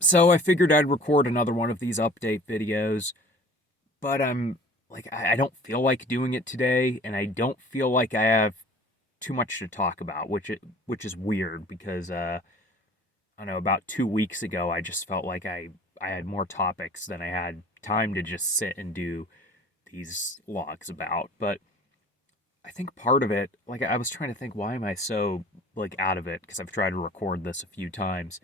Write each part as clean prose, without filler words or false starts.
So I figured I'd record another one of these update videos, but I don't feel like doing it today, and I don't feel like I have too much to talk about, which is weird because I don't know, about 2 weeks ago I just felt like I had more topics than I had time to just sit and do these logs about. But I think part of it, like I was trying to think, why am I so like out of it? Because I've tried to record this a few times.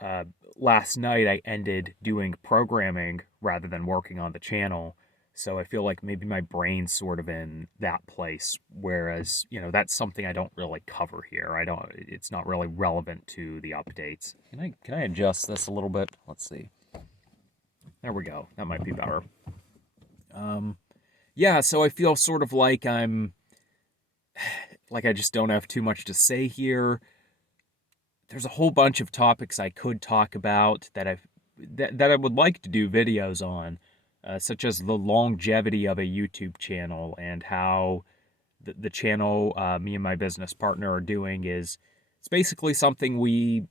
uh, Last night I ended doing programming rather than working on the channel. So I feel like maybe my brain's sort of in that place. Whereas, that's something I don't really cover here. It's not really relevant to the updates. Can I adjust this a little bit? Let's see. There we go. That might be better. Um, yeah, so I feel sort of like I just don't have too much to say here. There's a whole bunch of topics I could talk about that I would like to do videos on, such as the longevity of a YouTube channel and how the channel me and my business partner are doing is it's basically something we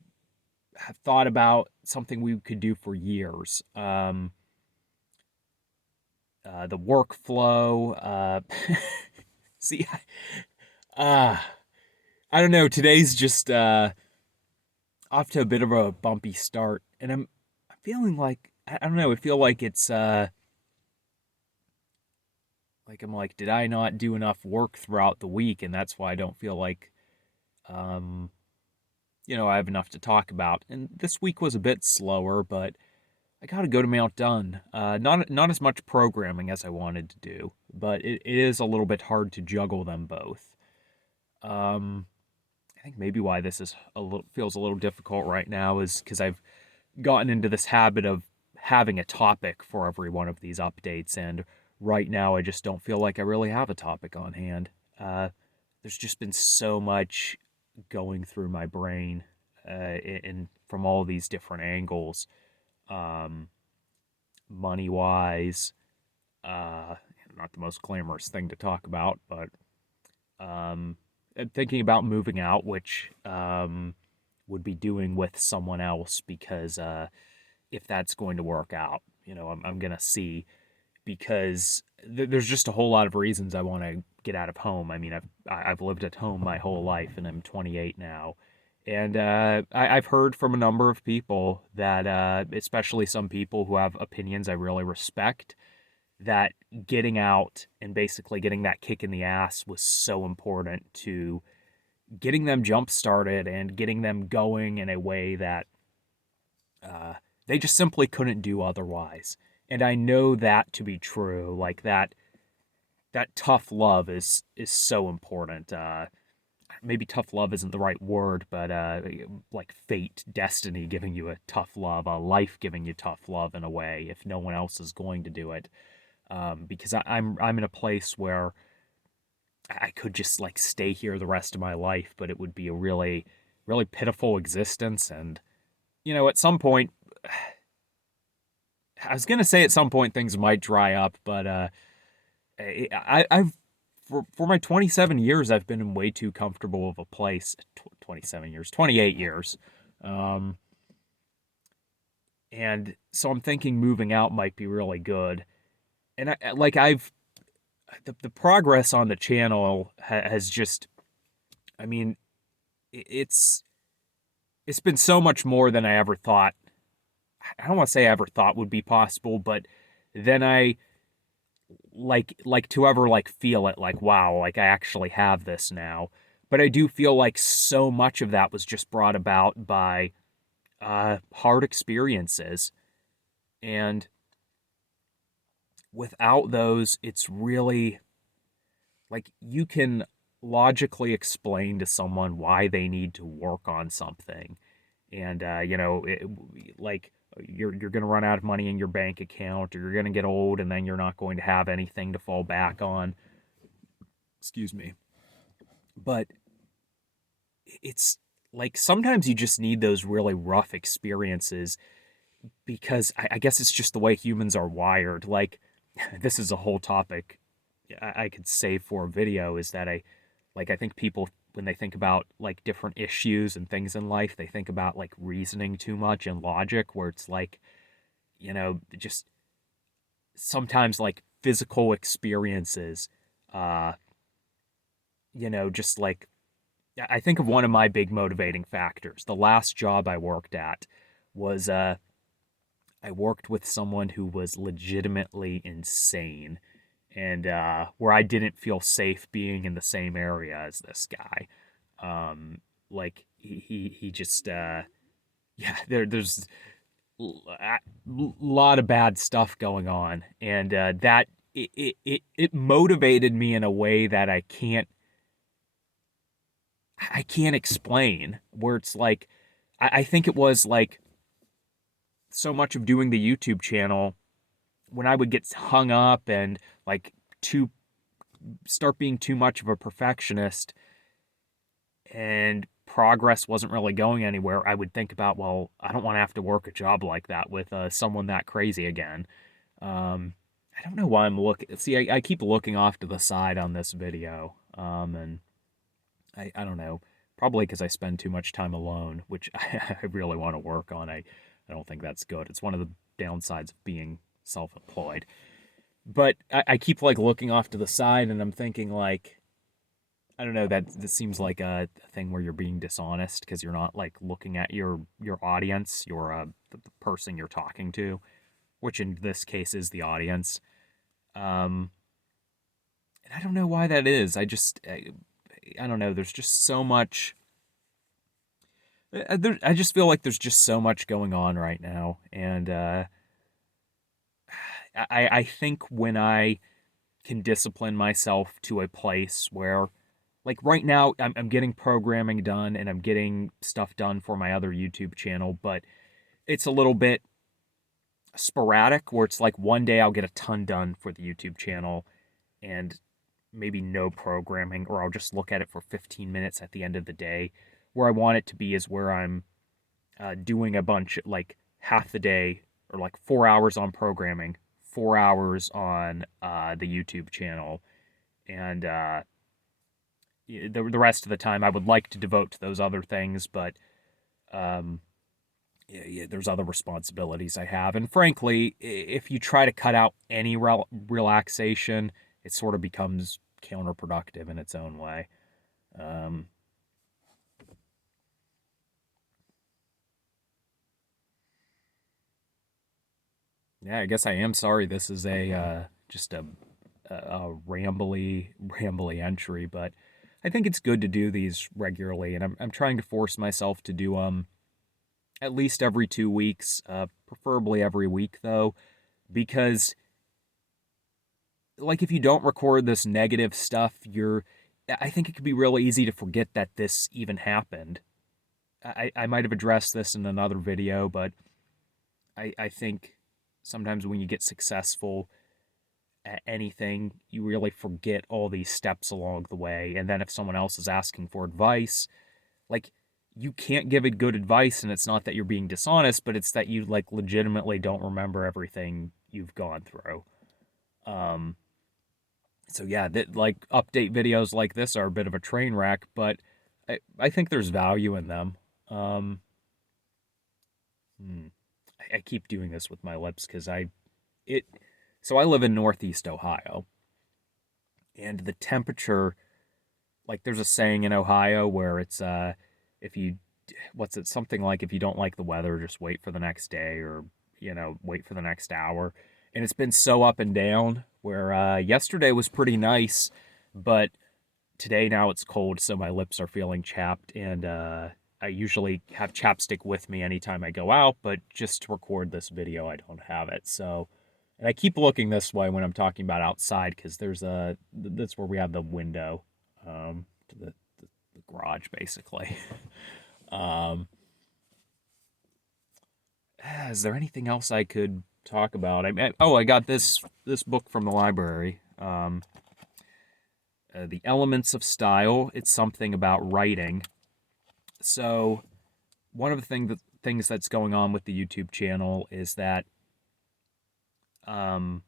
have thought about, something we could do for years. The workflow. See, uh, I don't know. Today's just off to a bit of a bumpy start, and I'm feeling like I don't know. I feel like it's like I'm like, did I not do enough work throughout the week, and that's why I don't feel like um I have enough to talk about. And this week was a bit slower, but I got a good amount done. Not as much programming as I wanted to do, but it is a little bit hard to juggle them both. Um, I think maybe why this is a little feels a little difficult right now is because I've gotten into this habit of having a topic for every one of these updates, and right now I just don't feel like I really have a topic on hand. There's just been so much going through my brain, from all these different angles, um, money wise. Uh, Not the most glamorous thing to talk about, but um, thinking about moving out, which would be doing with someone else because if that's going to work out. I'm going to see because there's just a whole lot of reasons I want to get out of home. I mean, I've lived at home my whole life, and I'm 28 now. And I've heard from a number of people that, especially some people who have opinions I really respect, that getting out and basically getting that kick in the ass was so important to getting them jump started and getting them going in a way that uh, they just simply couldn't do otherwise. And I know that to be true. Like that tough love is so important. Maybe tough love isn't the right word, but like fate, destiny giving you a tough love, a life giving you tough love in a way, if no one else is going to do it. Because I'm in a place where I could just like stay here the rest of my life, but it would be a really pitiful existence. And at some point, I was gonna say at some point things might dry up, but I've for my 27 years I've been in way too comfortable of a place. 27 years, 28 years, um, and so I'm thinking moving out might be really good. And I've the progress on the channel has just, I mean, it's it's been so much more than I ever thought. I don't want to say I ever thought would be possible, but then I like to ever like feel it like wow, like I actually have this now. But I do feel like so much of that was just brought about by hard experiences, and without those it's really like you can logically explain to someone why they need to work on something, and like you're going to run out of money in your bank account, or you're going to get old and then you're not going to have anything to fall back on. Excuse me. But it's like sometimes you just need those really rough experiences because I guess it's just the way humans are wired. Like, this is a whole topic I could save for a video, is that I think people when they think about like different issues and things in life, they think about like reasoning too much and logic, where it's like, just sometimes like physical experiences, uh, just like I think of one of my big motivating factors. The last job I worked at was I worked with someone who was legitimately insane, and where I didn't feel safe being in the same area as this guy. Um, like he just yeah, there's a lot of bad stuff going on, and that it motivated me in a way that I can't explain. Where it's like I think it was like so much of doing the YouTube channel when I would get hung up and like too start being too much of a perfectionist and progress wasn't really going anywhere, I would think about, well, I don't want to have to work a job like that with someone that crazy again. I don't know why I'm looking. See, I keep looking off to the side on this video, and I don't know. Probably because I spend too much time alone, which I really want to work on. I don't think that's good. It's one of the downsides of being self-employed. But I keep like looking off to the side, and I'm thinking like, I don't know, that this seems like a thing where you're being dishonest because you're not like looking at your audience, the person you're talking to, which in this case is the audience. Um, and I don't know why that is. I don't know. There's just so much. I just feel like there's just so much going on right now, and I think when I can discipline myself to a place where, like right now, I'm getting programming done and I'm getting stuff done for my other YouTube channel, but it's a little bit sporadic where it's like one day I'll get a ton done for the YouTube channel and maybe no programming, or I'll just look at it for 15 minutes at the end of the day. Where I want it to be is where I'm doing a bunch, like half the day or like 4 hours on programming, 4 hours on the YouTube channel, and the rest of the time I would like to devote to those other things, but um, there's other responsibilities I have. And frankly, if you try to cut out any relaxation, it sort of becomes counterproductive in its own way. Um, yeah, I guess I am sorry. This is a just a rambly entry, but I think it's good to do these regularly, and I'm trying to force myself to do at least every 2 weeks, preferably every week though, because like if you don't record this negative stuff, I think it could be really easy to forget that this even happened. I might have addressed this in another video, but I think sometimes when you get successful at anything, you really forget all these steps along the way. And then if someone else is asking for advice, like you can't give it good advice, and it's not that you're being dishonest, but it's that you like legitimately don't remember everything you've gone through. Um, so yeah, that like update videos like this are a bit of a train wreck, but I think there's value in them. Um, hmm. I keep doing this with my lips because it so I live in Northeast Ohio, and the temperature, like there's a saying in Ohio where it's if you what's it something like, if you don't like the weather, just wait for the next day, or wait for the next hour. And it's been so up and down where yesterday was pretty nice, but today now it's cold, so my lips are feeling chapped, and I usually have chapstick with me anytime I go out, but just to record this video, I don't have it. So, and I keep looking this way when I'm talking about outside because that's where we have the window to the garage, basically. Um, is there anything else I could talk about? I got this book from the library. The Elements of Style. It's something about writing. So one of the things that's going on with the YouTube channel is that um,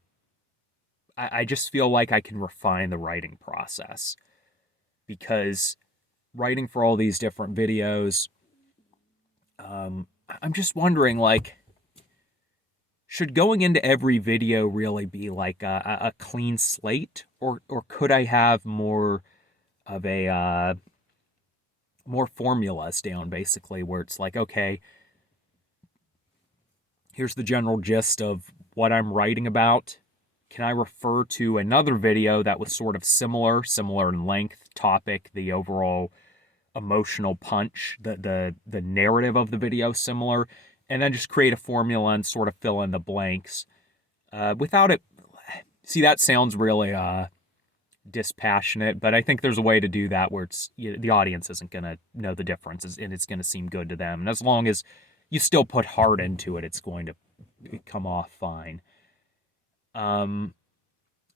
I just feel like I can refine the writing process, because writing for all these different videos. I'm just wondering, like, should going into every video really be like a clean slate, or could I have more of a more formulas down, basically, where it's like, okay, here's the general gist of what I'm writing about. Can I refer to another video that was sort of similar in length, topic, the overall emotional punch, the narrative of the video similar, and then just create a formula and sort of fill in the blanks without it. See, that sounds really dispassionate, but I think there's a way to do that where it's the audience isn't going to know the difference and it's going to seem good to them. And as long as you still put heart into it, it's going to come off fine. And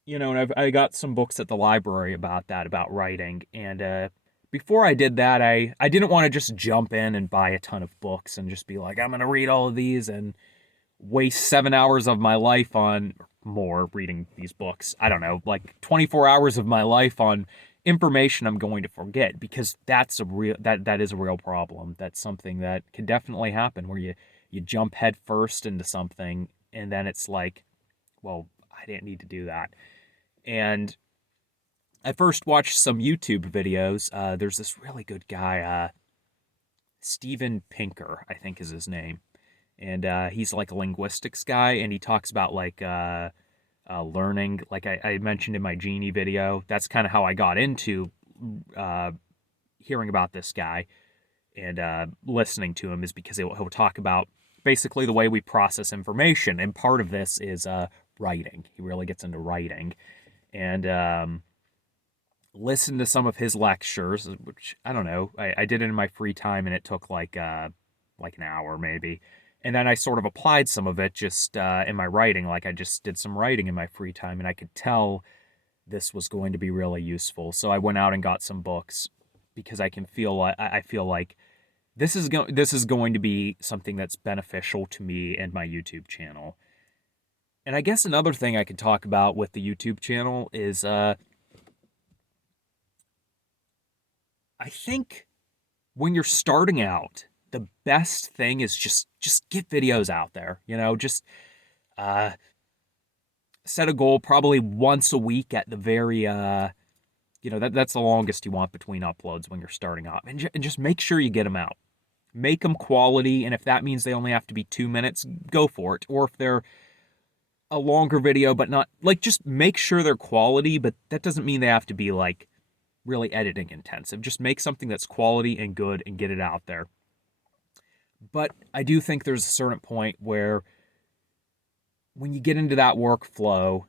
I got some books at the library about that, about writing. And before I did that, I didn't want to just jump in and buy a ton of books and just be like, I'm going to read all of these and waste 7 hours of my life on more reading these books. I don't know, like 24 hours of my life on information I'm going to forget, because that's a real that is a real problem. That's something that can definitely happen, where you jump head first into something and then it's like, well, I didn't need to do that. And I first watched some YouTube videos. There's this really good guy, Steven Pinker, I think is his name. And he's like a linguistics guy, and he talks about like learning. Like I mentioned in my Genie video, that's kind of how I got into hearing about this guy and listening to him, is because he'll talk about basically the way we process information. And part of this is writing. He really gets into writing. And listen to some of his lectures, which I don't know. I did it in my free time, and it took like an hour maybe. And then I sort of applied some of it just in my writing. Like I just did some writing in my free time, and I could tell this was going to be really useful. So I went out and got some books, because I feel like this is going to be something that's beneficial to me and my YouTube channel. And I guess another thing I could talk about with the YouTube channel is I think when you're starting out, the best thing is just get videos out there. Just uh, set a goal, probably once a week at the very that's the longest you want between uploads when you're starting out, and just make sure you get them out. Make them quality, and if that means they only have to be 2 minutes, go for it. Or if they're a longer video, but not like, just make sure they're quality, but that doesn't mean they have to be like really editing intensive. Just make something that's quality and good and get it out there. But I do think there's a certain point where when you get into that workflow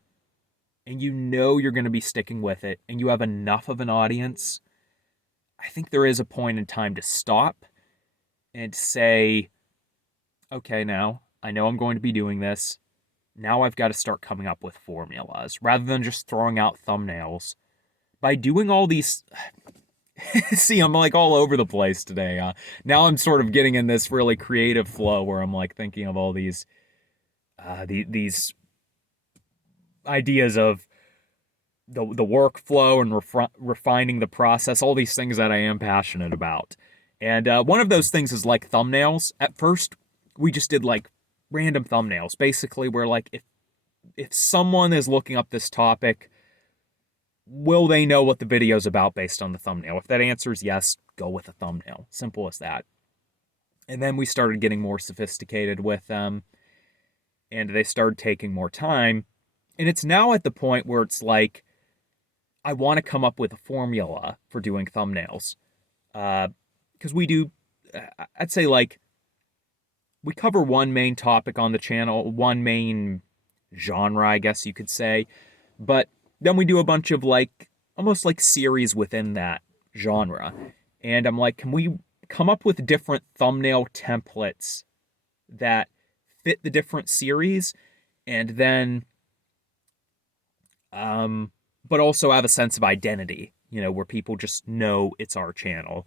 and you're going to be sticking with it and you have enough of an audience, I think there is a point in time to stop and say, okay, now I know I'm going to be doing this. Now I've got to start coming up with formulas rather than just throwing out thumbnails. By doing all these... See, I'm like all over the place today. Now I'm sort of getting in this really creative flow where I'm like thinking of all these these ideas of the workflow and refining the process, all these things that I am passionate about. And one of those things is like thumbnails. At first, we just did like random thumbnails, basically, where like if someone is looking up this topic, will they know what the video's about based on the thumbnail? If that answer is yes, go with a thumbnail. Simple as that. And then we started getting more sophisticated with them, and they started taking more time. And it's now at the point where it's like, I want to come up with a formula for doing thumbnails. Because we do, I'd say like, we cover one main topic on the channel, one main genre, I guess you could say. But then we do a bunch of like, almost like series within that genre. And I'm like, can we come up with different thumbnail templates that fit the different series, and then, but also have a sense of identity, where people just know it's our channel.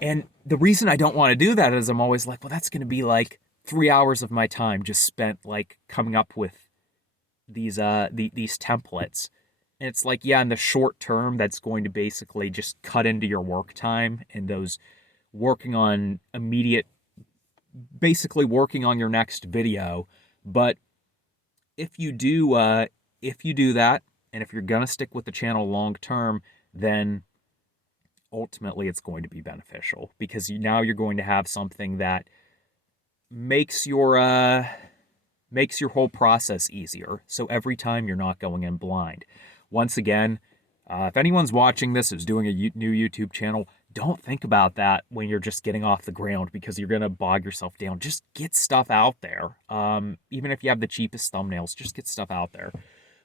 And the reason I don't want to do that is I'm always like, well, that's going to be like 3 hours of my time just spent like coming up with these templates. And it's like, yeah, in the short term, that's going to basically just cut into your work time and those working on immediate, basically working on your next video. But if you do, if you do that, and if you're gonna stick with the channel long term, then ultimately it's going to be beneficial because now you're going to have something that makes your whole process easier. So every time you're not going in blind. Once again, if anyone's watching this who's doing a new YouTube channel, don't think about that when you're just getting off the ground because you're gonna bog yourself down. Just get stuff out there. Even if you have the cheapest thumbnails, just get stuff out there.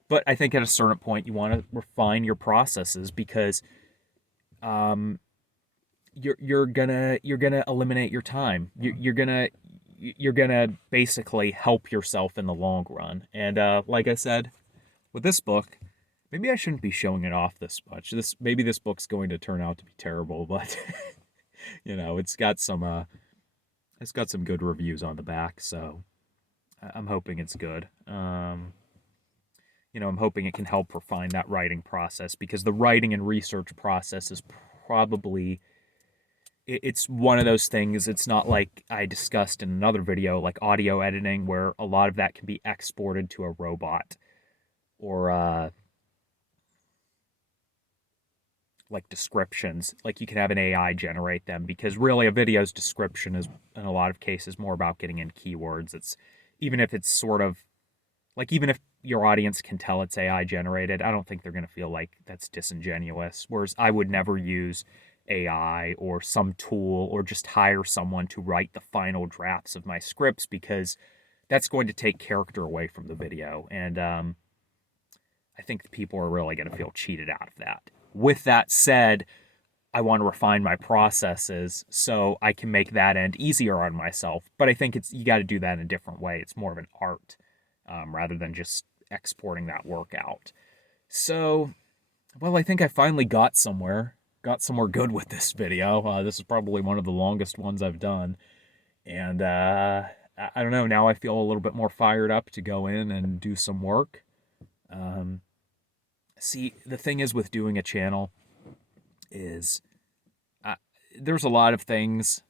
But I think at a certain point you want to refine your processes because um, you're gonna eliminate your time. You're gonna basically help yourself in the long run. And like I said, with this book, maybe I shouldn't be showing it off this much. Maybe this book's going to turn out to be terrible, but it's got some good reviews on the back, so I'm hoping it's good. I'm hoping it can help refine that writing process because the writing and research process is probably it's one of those things. It's not like I discussed in another video, like audio editing, where a lot of that can be exported to a robot or like descriptions. Like you can have an AI generate them because really a video's description is in a lot of cases more about getting in keywords. It's even if it's sort of like even if your audience can tell it's AI generated, I don't think they're going to feel like that's disingenuous. Whereas I would never use AI or some tool or just hire someone to write the final drafts of my scripts because that's going to take character away from the video. And I think people are really going to feel cheated out of that. With that said, I want to refine my processes so I can make that end easier on myself. But I think you got to do that in a different way. It's more of an art rather than just exporting that work out. So, well, I think I finally got somewhere good with this video. This is probably one of the longest ones I've done. And I don't know, now I feel a little bit more fired up to go in and do some work. See, the thing is with doing a channel is uh, there's a lot of things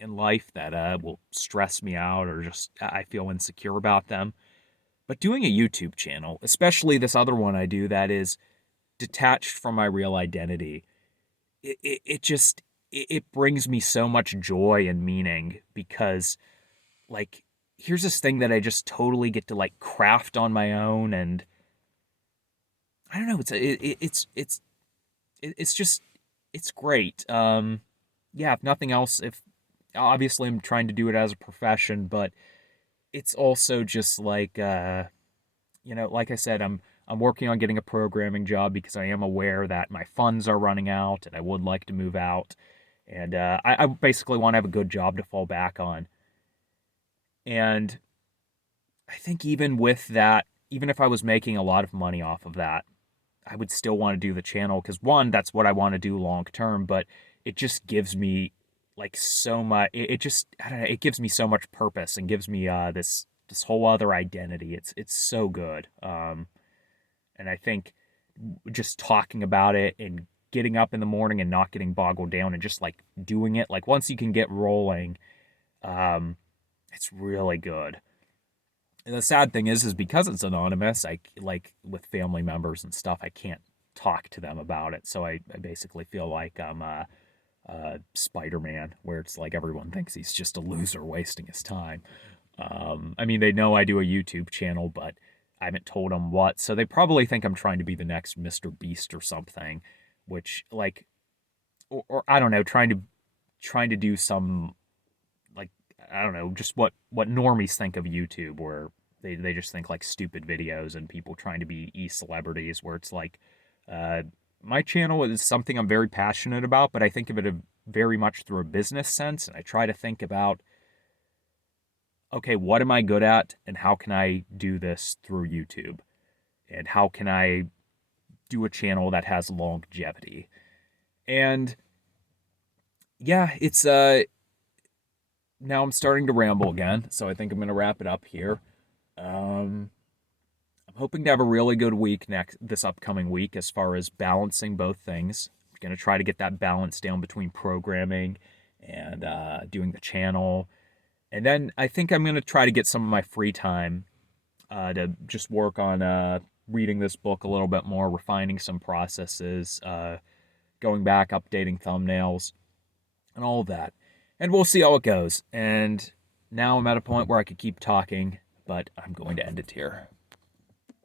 in life that will stress me out or just I feel insecure about them. But doing a YouTube channel, especially this other one I do that is detached from my real identity, it just it brings me so much joy and meaning because like here's this thing that I just totally get to like craft on my own and I don't know it's just it's great. Yeah, if nothing else, if obviously I'm trying to do it as a profession, but it's also just like like I said, I'm working on getting a programming job because I am aware that my funds are running out and I would like to move out. And I basically want to have a good job to fall back on. And I think even with that, even if I was making a lot of money off of that, I would still want to do the channel because one, that's what I want to do long term, but it just gives me like so much it just I don't know, it gives me so much purpose and gives me this whole other identity. It's so good. And I think just talking about it and getting up in the morning and not getting boggled down and just like doing it, like once you can get rolling, um, it's really good. And the sad thing is because it's anonymous, I like with family members and stuff, I can't talk to them about it. So I basically feel like I'm Spider-Man, where it's like everyone thinks he's just a loser wasting his time. I mean, they know I do a YouTube channel, but I haven't told them what. So they probably think I'm trying to be the next Mr. Beast or something, which like, or I don't know, trying to do some like I don't know, just what normies think of YouTube, where they just think like stupid videos and people trying to be celebrities, where it's like, uh, my channel is something I'm very passionate about, but I think of it very much through a business sense, and I try to think about okay, what am I good at and how can I do this through YouTube? And how can I do a channel that has longevity? And yeah, it's now I'm starting to ramble again, so I think I'm going to wrap it up here. I'm hoping to have a really good week this upcoming week as far as balancing both things. I'm going to try to get that balance down between programming and doing the channel. And then I think I'm going to try to get some of my free time to just work on reading this book a little bit more, refining some processes, going back, updating thumbnails, and all of that. And we'll see how it goes. And now I'm at a point where I could keep talking, but I'm going to end it here.